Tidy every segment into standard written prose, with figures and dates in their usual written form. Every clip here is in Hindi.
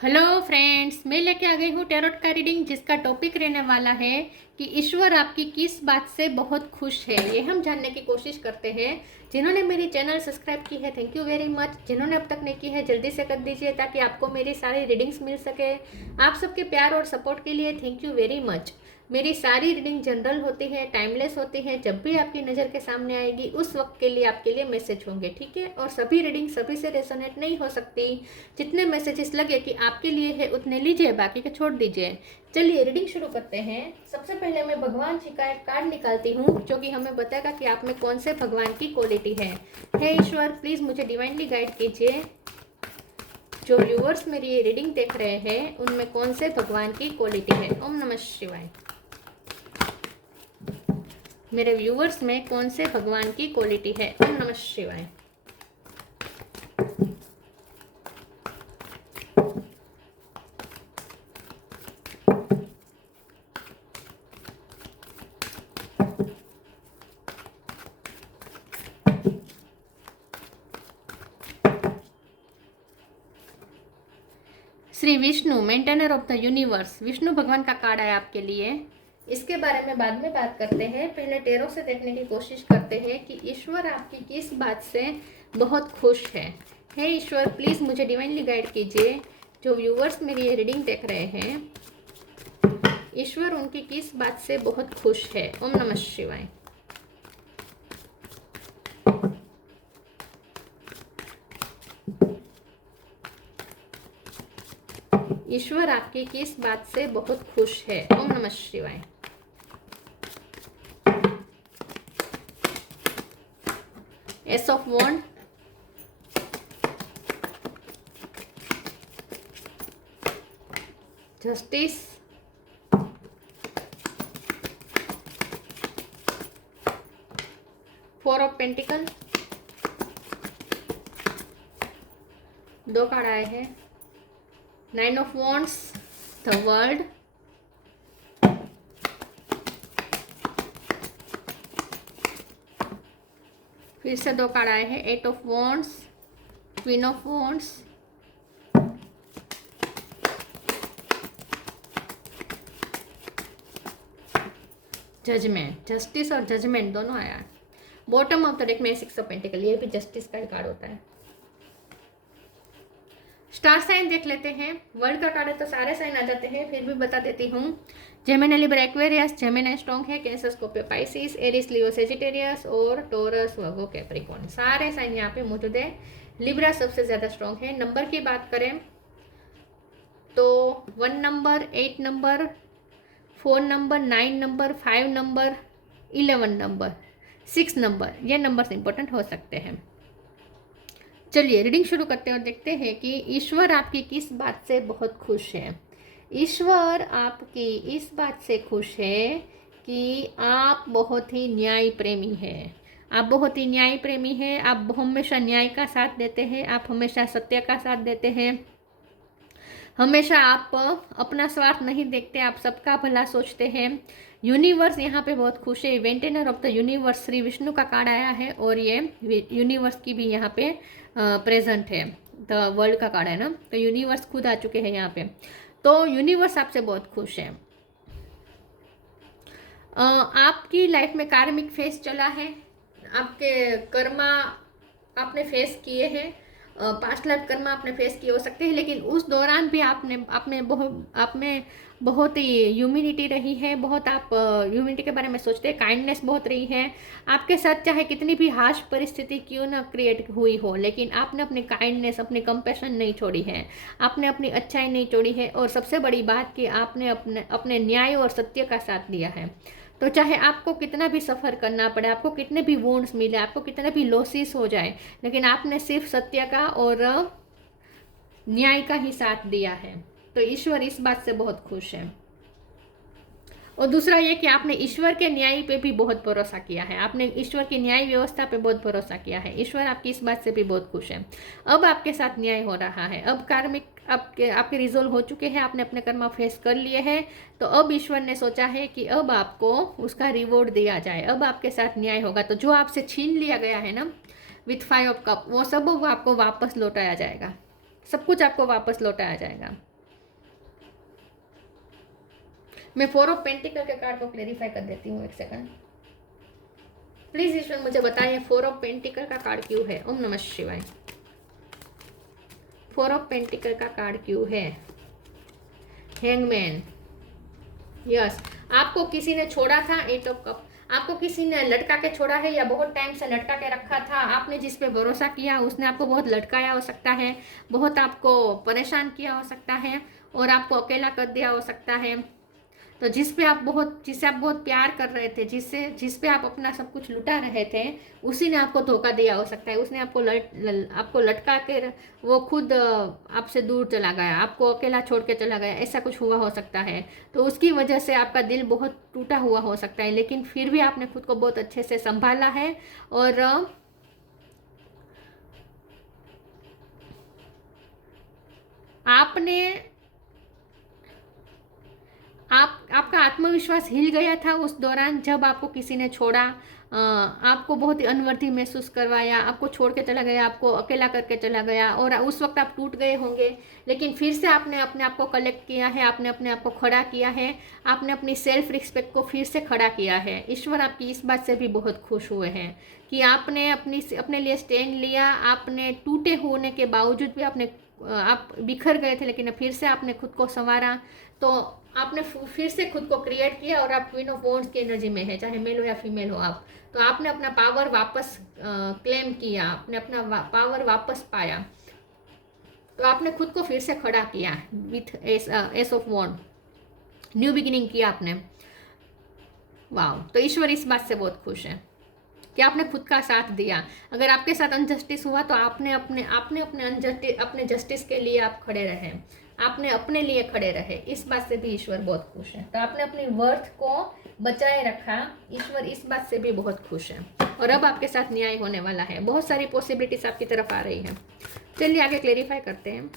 हेलो फ्रेंड्स, मैं लेके आ गई हूँ टैरोट का रीडिंग, जिसका टॉपिक रहने वाला है कि ईश्वर आपकी किस बात से बहुत खुश है। ये हम जानने की कोशिश करते हैं। जिन्होंने मेरी चैनल सब्सक्राइब की है, थैंक यू वेरी मच। जिन्होंने अब तक नहीं की है, जल्दी से कर दीजिए ताकि आपको मेरी सारी रीडिंग्स मिल सके। आप सबके प्यार और सपोर्ट के लिए थैंक यू वेरी मच। मेरी सारी रीडिंग जनरल होती है, टाइमलेस होती है। जब भी आपकी नज़र के सामने आएगी उस वक्त के लिए आपके लिए मैसेज होंगे, ठीक है। और सभी रीडिंग सभी से रेजोनेट नहीं हो सकती। जितने मैसेजेस लगे कि आपके लिए है उतने लीजिए, बाकी के छोड़ दीजिए। चलिए रीडिंग शुरू करते हैं। सबसे पहले मैं भगवान जी का एक कार्ड निकालती हूँ, जो कि हमें बताएगा कि आप में कौन से भगवान की क्वालिटी है। हे ईश्वर, प्लीज़ मुझे डिवाइनली गाइड कीजिए। जो व्यूअर्स मेरी ये रीडिंग देख रहे हैं उनमें कौन से भगवान की क्वालिटी है। ओम नमः शिवाय। मेरे व्यूअर्स में कौन से भगवान की क्वालिटी है। ओम नमः शिवाय। Shri Vishnu, maintainer of the universe, Vishnu भगवान का कार्ड है आपके लिए। इसके बारे में बाद में बात करते हैं। पहले टेरो से देखने की कोशिश करते हैं कि ईश्वर आपकी किस बात से बहुत खुश है। हे ईश्वर, प्लीज़ मुझे डिवाइनली गाइड कीजिए। जो व्यूवर्स मेरी ये रीडिंग देख रहे हैं, ईश्वर उनकी किस बात से बहुत खुश है। ओम नमः शिवाय। ईश्वर आपकी किस बात से बहुत खुश है। ओम नमः शिवाय। Ace of wand, justice, four of pentacle, दो कार्ड आए हैं। Nine of wands, the world, फिर से दो कार्ड आए हैं। Eight of wands, queen of wands, judgment. Justice और जजमेंट दोनों आया। बॉटम ऑफ द डेक में सिक्स ऑफ पेंटिकल, ये भी जस्टिस का ही कार्ड होता है। स्टार साइन देख लेते हैं। वर्ल्ड का कार्ड है तो सारे साइन आ जाते हैं, फिर भी बता देती हूँ। Gemini, Libra, Aquarius, Gemini strong है, कैंसर, स्कॉर्पियो, पाइसिस, एरिस, लियो, सेजिटेरियस और टोरस, वर्गो, कैप्रिकॉर्न, सारे साइन यहाँ पे मौजूद है। लिब्रा सबसे ज़्यादा स्ट्रॉन्ग है। नंबर की बात करें तो 1 number, 8 number, 4 number, 9 number, 5 number, 11 number, 6 number, ये नंबर्स इंपॉर्टेंट हो सकते हैं। चलिए रीडिंग शुरू करते हैं और देखते हैं कि ईश्वर आपकी किस बात से बहुत खुश है। ईश्वर आपकी इस बात से खुश है कि आप बहुत ही न्याय प्रेमी हैं। आप बहुत ही न्याय प्रेमी हैं। आप हमेशा न्याय का साथ देते हैं। आप हमेशा सत्य का साथ देते हैं। हमेशा आप अपना स्वार्थ नहीं देखते, आप सबका भला सोचते हैं। यूनिवर्स यहाँ पे बहुत खुश है। Maintainer of the universe Shri Vishnu का कार्ड आया है और ये यूनिवर्स की भी यहाँ पे प्रेजेंट है। द वर्ल्ड का कार्ड है ना, तो यूनिवर्स खुद आ चुके हैं यहाँ पे। तो यूनिवर्स आपसे बहुत खुश है। आपकी लाइफ में कार्मिक फेस चला है। आपके कर्मा आपने फेस किए हैं। 5 लाख कर्मा आपने फेस किए हो सकते हैं, लेकिन उस दौरान भी आप में बहुत ही ह्यूमिनिटी रही है। बहुत आप ह्यूमिनिटी के बारे में सोचते हैं। काइंडनेस बहुत रही है आपके साथ। चाहे कितनी भी हार्श परिस्थिति क्यों ना क्रिएट हुई हो, लेकिन आपने अपनी काइंडनेस, अपनी कंपैशन नहीं छोड़ी है। आपने अपनी अच्छाई नहीं छोड़ी है। और सबसे बड़ी बात कि आपने अपने न्याय और सत्य का साथ दिया है। तो चाहे आपको कितना भी सफ़र करना पड़े, आपको कितने भी वोन्ड्स मिले, आपको कितने भी लॉसेस हो जाए, लेकिन आपने सिर्फ सत्य का और न्याय का ही साथ दिया है। तो ईश्वर इस बात से बहुत खुश है। और दूसरा ये कि आपने ईश्वर के न्याय पे भी बहुत भरोसा किया है। आपने ईश्वर की न्याय व्यवस्था पे बहुत भरोसा किया है। ईश्वर आपकी इस बात से भी बहुत खुश है। अब आपके साथ न्याय हो रहा है। अब कार्मिक आपके रिजोल्व हो चुके हैं। आपने अपने कर्मा फेस कर लिए हैं। तो अब ईश्वर ने सोचा है कि अब आपको उसका रिवॉर्ड दिया जाए। अब आपके साथ न्याय होगा। तो जो आपसे छीन लिया गया है ना विथ 5 ऑफ कप, वो सब आपको वापस लौटाया जाएगा। सब कुछ आपको वापस लौटाया जाएगा। मैं 4 ऑफ पेंटिकल के कार्ड को क्लेरिफाई कर देती हूँ, एक सेकंड प्लीज ईश्वर मुझे बताइए 4 ऑफ पेंटिकल का कार्ड क्यों है। ओम नमः शिवाय। 4 ऑफ पेंटिकल का कार्ड क्यों है? हैंगमैन। यस, आपको किसी ने छोड़ा था। 8 ऑफ कप, आपको किसी ने लटका के छोड़ा है या बहुत टाइम से लटका के रखा था। आपने जिस पे भरोसा किया उसने आपको बहुत लटकाया हो सकता है, बहुत आपको परेशान किया हो सकता है और आपको अकेला कर दिया हो सकता है। तो जिससे आप बहुत प्यार कर रहे थे, जिस पे आप अपना सब कुछ लुटा रहे थे, उसी ने आपको धोखा दिया हो सकता है। उसने आपको लटका कर वो खुद आपसे दूर चला गया, आपको अकेला छोड़ के चला गया, ऐसा कुछ हुआ हो सकता है। तो उसकी वजह से आपका दिल बहुत टूटा हुआ हो सकता है, लेकिन फिर भी आपने खुद को बहुत अच्छे से संभाला है और आपने आपका आत्मविश्वास हिल गया था उस दौरान जब आपको किसी ने छोड़ा, आपको बहुत ही अनवर्दी महसूस करवाया, आपको छोड़ के चला गया, आपको अकेला करके चला गया और उस वक्त आप टूट गए होंगे। लेकिन फिर से आपने अपने आप को कलेक्ट किया है, आपने अपने आप को खड़ा किया है, आपने अपनी सेल्फ रिस्पेक्ट को फिर से खड़ा किया है। ईश्वर आपकी इस बात से भी बहुत खुश हुए हैं कि आपने अपने लिए स्टैंड लिया। आपने टूटे होने के बावजूद भी आप बिखर गए थे, लेकिन फिर से आपने खुद को संवारा। तो आपने फिर से खुद को क्रिएट किया और आप क्वीन ऑफ वॉन्ड्स की एनर्जी में है, चाहे मेल हो या फीमेल हो आप। तो आपने अपना पावर वापस क्लेम किया, आपने अपना पावर वापस पाया। तो आपने खुद को फिर से खड़ा किया with ace of wand, new beginning किया आपने। वाह, तो ईश्वर इस बात से बहुत खुश है कि आपने खुद का साथ दिया। अगर आपके साथ अनजस्टिस हुआ तो अपने जस्टिस के लिए आप खड़े रहे, आपने अपने लिए खड़े रहे। इस बात से भी ईश्वर बहुत खुश है। तो आपने अपनी वर्थ को बचाए रखा, ईश्वर इस बात से भी बहुत खुश है। और अब आपके साथ न्याय होने वाला है, बहुत सारी पॉसिबिलिटीज आपकी तरफ आ रही है। चलिए आगे क्लेरिफाई करते हैं।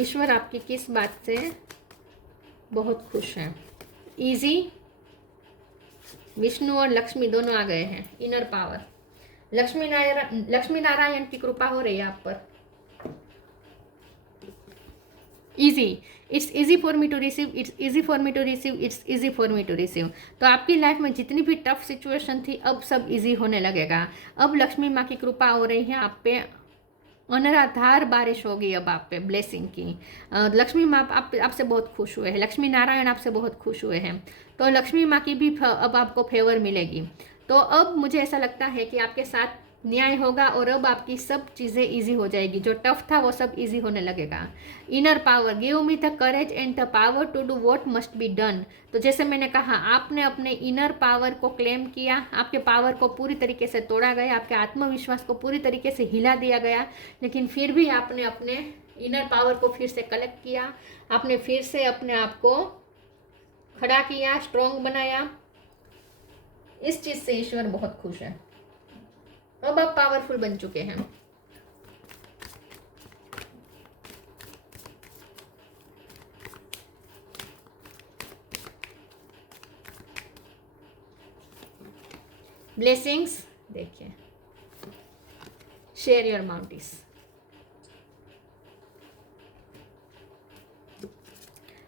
ईश्वर आपकी किस बात से बहुत खुश है? इजी, विष्णु और लक्ष्मी दोनों आ गए हैं। इनर पावर, लक्ष्मी नारायण की कृपा हो रही है आप पर। Easy, it's easy for me to receive, it's easy for me to receive, it's easy for me to receive. तो आपकी लाइफ में जितनी भी टफ सिचुएशन थी अब सब इजी होने लगेगा। अब लक्ष्मी माँ की कृपा हो रही है आप पे, अनराधार बारिश होगी अब आप पे ब्लेसिंग की। लक्ष्मी माँ आपसे बहुत खुश हुए हैं, लक्ष्मी नारायण आपसे बहुत खुश हुए हैं। तो लक्ष्मी माँ की भी अब आपको फेवर मिलेगी। तो अब मुझे ऐसा लगता है कि आपके साथ न्याय होगा और अब आपकी सब चीज़ें इजी हो जाएगी। जो टफ था वो सब इजी होने लगेगा। Inner power, give me the courage and the power to do what must be done. तो जैसे मैंने कहा, आपने अपने इनर पावर को क्लेम किया, आपके पावर को पूरी तरीके से तोड़ा गया, आपके आत्मविश्वास को पूरी तरीके से हिला दिया गया, लेकिन फिर भी आपने अपने इनर पावर को फिर से कलेक्ट किया, आपने फिर से अपने आप को खड़ा किया, स्ट्रॉन्ग बनाया। इस चीज़ से ईश्वर बहुत खुश है। अब आप पावरफुल बन चुके हैं। ब्लेसिंग्स देखिए, share your bounties.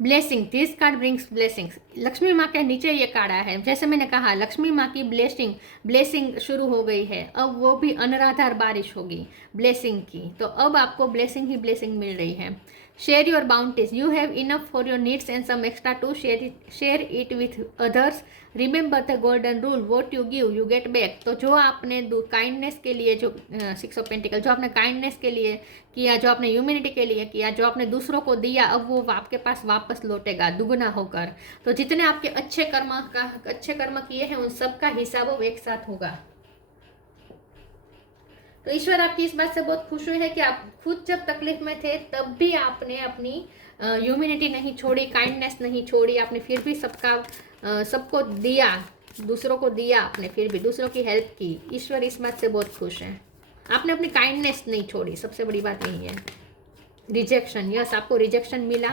Blessing, this card brings blessings. Lakshmi माँ के नीचे ये कार्ड आया है। जैसे मैंने कहा, लक्ष्मी माँ की ब्लेसिंग शुरू हो गई है। अब वो भी अनराधार बारिश होगी ब्लेसिंग की। तो अब आपको ब्लेसिंग ही ब्लेसिंग मिल रही है। Share your bounties, you have enough for your needs and some extra to share it with others. Remember the golden rule, what you give you get back. तो जो आपने काइंडनेस के लिए, जो 6 ऑफ पेंटिकल, जो आपने काइंडनेस के लिए किया, जो आपने ह्यूमैनिटी के लिए किया, जो आपने दूसरों को दिया, अब वो आपके पास वापस लौटेगा दुगना होकर। तो जितने आपके अच्छे कर्म किए हैं उन सब का हिसाब अब एक साथ होगा। तो ईश्वर आपकी इस बात से बहुत खुश हुए हैं कि आप खुद जब तकलीफ में थे तब भी आपने अपनी ह्यूमैनिटी नहीं छोड़ी, काइंडनेस नहीं छोड़ी। आपने फिर भी सबको दिया, दूसरों को दिया, आपने फिर भी दूसरों की हेल्प की। ईश्वर इस बात से बहुत खुश है। आपने अपनी काइंडनेस नहीं छोड़ी, सबसे बड़ी बात यही है। रिजेक्शन, यस, आपको रिजेक्शन मिला।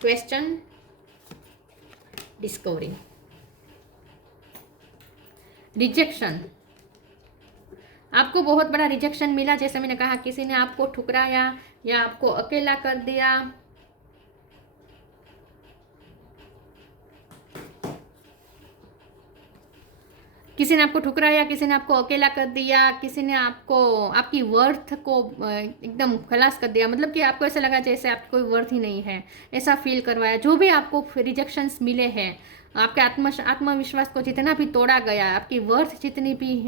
Question, discovery, rejection. आपको बहुत बड़ा रिजेक्शन मिला, जैसे मैंने कहा किसी ने आपको ठुकराया या आपको अकेला कर दिया। किसी ने आपको ठुकराया, किसी ने आपको अकेला कर दिया, किसी ने आपको आपकी वर्थ को एकदम खलास कर दिया, मतलब कि आपको ऐसा लगा जैसे आपकी कोई वर्थ ही नहीं है, ऐसा फील करवाया। जो भी आपको रिजेक्शंस मिले हैं, आपके आत्मविश्वास को जितना भी तोड़ा गया, आपकी वर्थ जितनी भी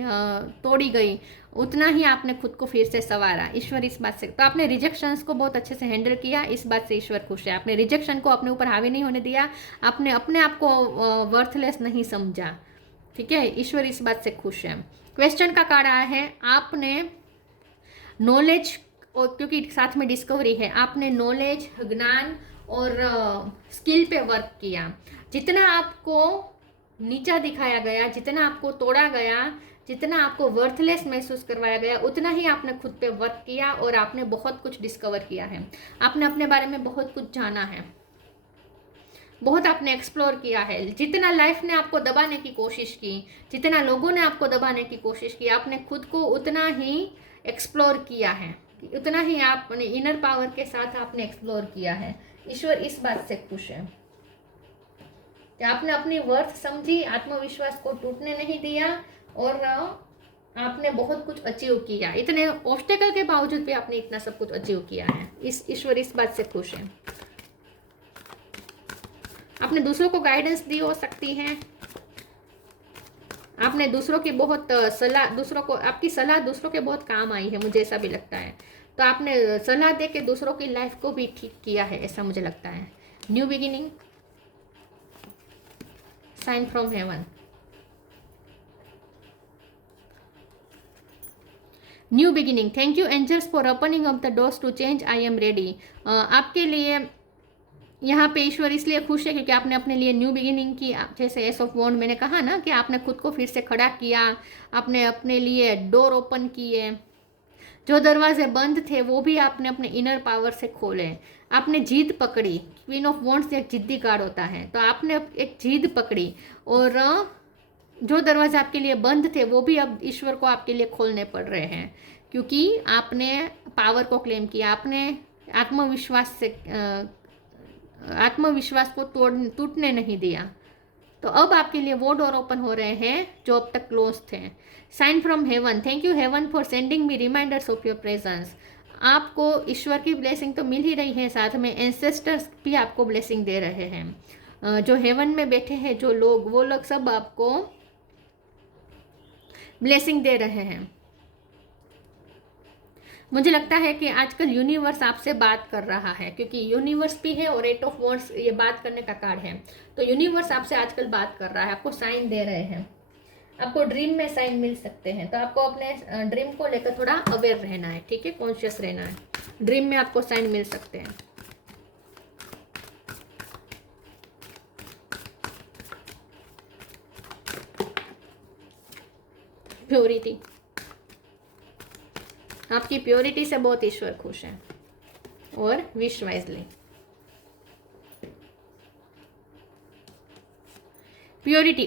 तोड़ी गई, उतना ही आपने खुद को फिर से संवारा। ईश्वर इस बात से, तो आपने रिजेक्शंस को बहुत अच्छे से हैंडल किया, इस बात से ईश्वर खुश है। आपने रिजेक्शन को अपने ऊपर हावी नहीं होने दिया, आपने अपने आप को वर्थलेस नहीं समझा। ठीक है, ईश्वर इस बात से खुश है। क्वेश्चन का कार्ड आया है, आपने नॉलेज, और क्योंकि साथ में डिस्कवरी है, आपने नॉलेज, ज्ञान और स्किल पे वर्क किया। जितना आपको नीचा दिखाया गया, जितना आपको तोड़ा गया, जितना आपको वर्थलेस महसूस करवाया गया, उतना ही आपने खुद पे वर्क किया और आपने बहुत कुछ डिस्कवर किया है। आपने अपने बारे में बहुत कुछ जाना है, बहुत आपने एक्सप्लोर किया है। जितना लाइफ ने आपको दबाने की कोशिश की, जितना लोगों ने आपको दबाने की कोशिश की, आपने खुद को उतना ही एक्सप्लोर किया है, उतना ही आपने इनर पावर के साथ आपने एक्सप्लोर किया है। ईश्वर इस बात से खुश है कि आपने अपनी वर्थ समझी, आत्मविश्वास को टूटने नहीं दिया और आपने बहुत कुछ अचीव किया। इतने ऑब्स्टेकल के बावजूद भी आपने इतना सब कुछ अचीव किया है। ईश्वर इस बात से खुश है। आपने दूसरों को गाइडेंस दी हो सकती है, आपने दूसरों की बहुत सलाह, दूसरों को आपकी सलाह दूसरों के बहुत काम आई है, मुझे ऐसा भी लगता है। तो आपने सलाह दे के दूसरों की लाइफ को भी ठीक किया है, ऐसा मुझे लगता है। New beginning, sign from heaven, new beginning. Thank you angels for opening of the doors to change, I am ready. आपके लिए यहाँ पे ईश्वर इसलिए खुश है क्योंकि आपने अपने लिए न्यू बिगिनिंग की। जैसे एस ऑफ वॉन्ड मैंने कहा ना कि आपने खुद को फिर से खड़ा किया, आपने अपने लिए डोर ओपन किए, जो दरवाजे बंद थे वो भी आपने अपने इनर पावर से खोले। आपने जीत पकड़ी। क्वीन ऑफ वॉन्ड्स एक जिद्दी कार्ड होता है, तो आपने एक जीत पकड़ी और जो दरवाजे आपके लिए बंद थे वो भी अब ईश्वर को आपके लिए खोलने पड़ रहे हैं, क्योंकि आपने पावर को क्लेम किया, आपने आत्मविश्वास को टूटने नहीं दिया। तो अब आपके लिए वो डोर ओपन हो रहे हैं जो अब तक क्लोज थे। Sign from heaven, thank you heaven for sending me reminders of your presence. आपको ईश्वर की ब्लेसिंग तो मिल ही रही है, साथ में एंसेस्टर्स भी आपको ब्लेसिंग दे रहे हैं। जो हेवन में बैठे हैं जो लोग, वो लोग सब आपको ब्लेसिंग दे रहे हैं। मुझे लगता है कि आजकल यूनिवर्स आपसे बात कर रहा है, क्योंकि यूनिवर्स भी है और 8 ऑफ वॉन्ड्स ये बात करने का कार्ड है। तो यूनिवर्स आपसे आजकल बात कर रहा है, आपको साइन दे रहे हैं, आपको ड्रीम में साइन मिल सकते हैं। तो आपको अपने ड्रीम को लेकर थोड़ा अवेयर रहना है, ठीक है, कॉन्शियस रहना है। ड्रीम में आपको साइन मिल सकते हैं। प्योरिटी, आपकी प्योरिटी से बहुत ईश्वर खुश है। और wish wisely, purity,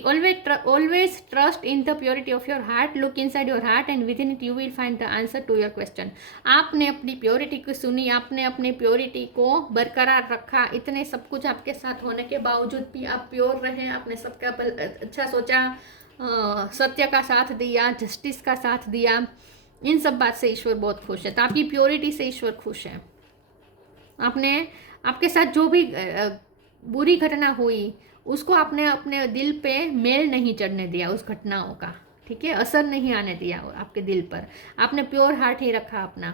always trust in the purity of your heart, look inside your heart and within it you will find the answer to your question। आपने अपनी प्योरिटी को सुनी, आपने अपनी प्योरिटी को बरकरार रखा। इतने सब कुछ आपके साथ होने के बावजूद भी आप प्योर रहे, आपने सबका अच्छा सोचा, सत्य का साथ दिया, जस्टिस का साथ दिया। इन सब बात से ईश्वर बहुत खुश है। तो आपकी प्योरिटी से ईश्वर खुश है। आपने, आपके साथ जो भी बुरी घटना हुई उसको आपने अपने दिल पे मेल नहीं चढ़ने दिया, उस घटनाओं का, ठीक है, असर नहीं आने दिया आपके दिल पर। आपने प्योर हार्ट ही रखा अपना।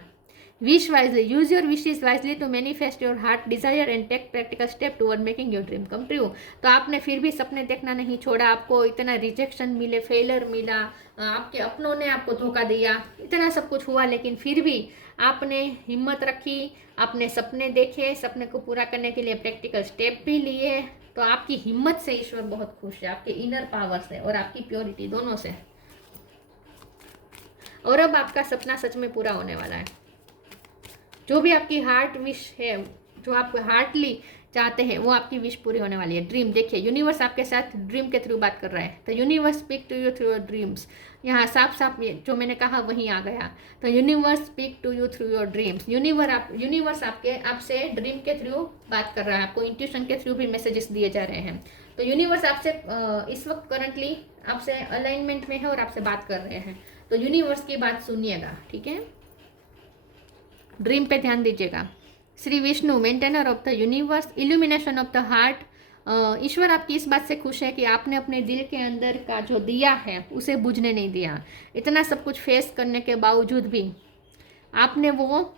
Wish wisely, use your wishes wisely to manifest your heart desire and take practical step toward making your dream come true. तो आपने फिर भी सपने देखना नहीं छोड़ा। आपको इतना रिजेक्शन मिले, फेलर मिला, आपके अपनों ने आपको धोखा दिया, इतना सब कुछ हुआ, लेकिन फिर भी आपने हिम्मत रखी, आपने सपने देखे, सपने को पूरा करने के लिए प्रैक्टिकल स्टेप भी लिए। तो आपकी हिम्मत से ईश्वर बहुत खुश है, आपके इनर पावर से और आपकी प्योरिटी दोनों से। और अब आपका सपना सच में पूरा होने वाला है। जो भी आपकी हार्ट विश है, जो आप हार्टली चाहते हैं वो आपकी विश पूरी होने वाली है। ड्रीम, देखिए यूनिवर्स आपके साथ ड्रीम के थ्रू बात कर रहा है। तो universe speak to you through your dreams, यहाँ साफ साफ जो मैंने कहा वहीं आ गया। तो universe speak to you through your dreams, universe आपसे ड्रीम के थ्रू बात कर रहा है, आपको इंट्यूशन के थ्रू भी मैसेजेस दिए जा रहे हैं। तो यूनिवर्स आपसे इस वक्त करंटली आपसे अलाइनमेंट में है और आपसे बात कर रहे हैं। तो यूनिवर्स की बात सुनिएगा, ठीक है। ड्रीम पे ध्यान दीजिएगा। Shri Vishnu, maintainer of the universe, illumination of the heart. ईश्वर आपकी इस बात से खुश है कि आपने अपने दिल के अंदर का जो दिया है उसे बुझने नहीं दिया। इतना सब कुछ फेस करने के बावजूद भी आपने वो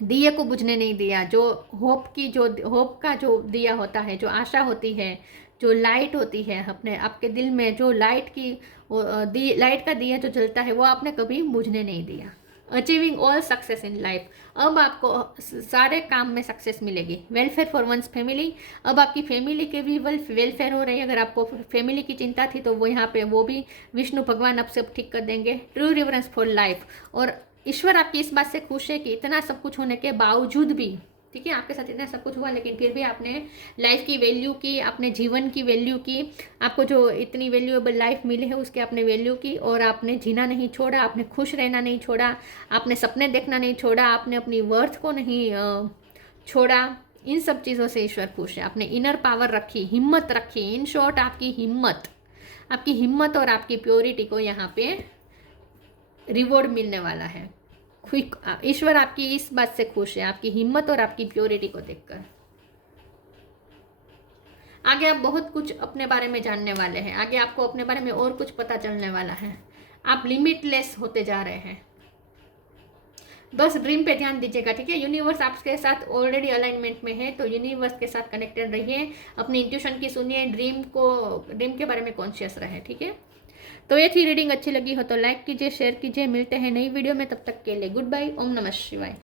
दिए को बुझने नहीं दिया। जो होप का जो दिया होता है, जो आशा होती है, जो लाइट होती है अपने आपके दिल में, जो लाइट का दिया जो जलता है, वो आपने कभी बुझने नहीं दिया। Achieving all success in life, अब आपको सारे काम में सक्सेस मिलेगी। वेलफेयर फॉर वंस फैमिली, अब आपकी फैमिली के भी वेलफेयर हो रही है। अगर आपको फैमिली की चिंता थी तो वो यहाँ पे वो भी विष्णु भगवान अब सब ठीक कर देंगे। ट्रू रिवरेंस फॉर लाइफ, और ईश्वर आपकी इस बात से खुश है कि इतना सब कुछ होने के बावजूद भी, ठीक है, आपके साथ इतना सब कुछ हुआ लेकिन फिर भी आपने लाइफ की वैल्यू की, अपने जीवन की वैल्यू की, आपको जो इतनी वैल्यूएबल लाइफ मिली है उसकी आपने वैल्यू की, और आपने जीना नहीं छोड़ा, आपने खुश रहना नहीं छोड़ा, आपने सपने देखना नहीं छोड़ा, आपने अपनी वर्थ को नहीं छोड़ा। इन सब चीज़ों से ईश्वर खुश है। आपने इनर पावर रखी, हिम्मत रखी, इन शॉर्ट आपकी हिम्मत और आपकी प्योरिटी को यहाँ पे रिवॉर्ड मिलने वाला है। ईश्वर आपकी इस बात से खुश है, आपकी हिम्मत और आपकी प्योरिटी को देखकर। आगे आप बहुत कुछ अपने बारे में जानने वाले हैं, आगे आपको अपने बारे में और कुछ पता चलने वाला है। आप लिमिटलेस होते जा रहे हैं। बस ड्रीम पे ध्यान दीजिएगा, ठीक है। यूनिवर्स आपके साथ ऑलरेडी अलाइनमेंट में है, तो यूनिवर्स के साथ कनेक्टेड रहिए, अपनी इंट्यूशन की सुनिए, ड्रीम के बारे में कॉन्शियस रहे, ठीक है। तो ये थी रीडिंग, अच्छी लगी हो तो लाइक कीजिए, शेयर कीजिए। मिलते हैं नई वीडियो में, तब तक के लिए गुड बाय। ओम नमः शिवाय।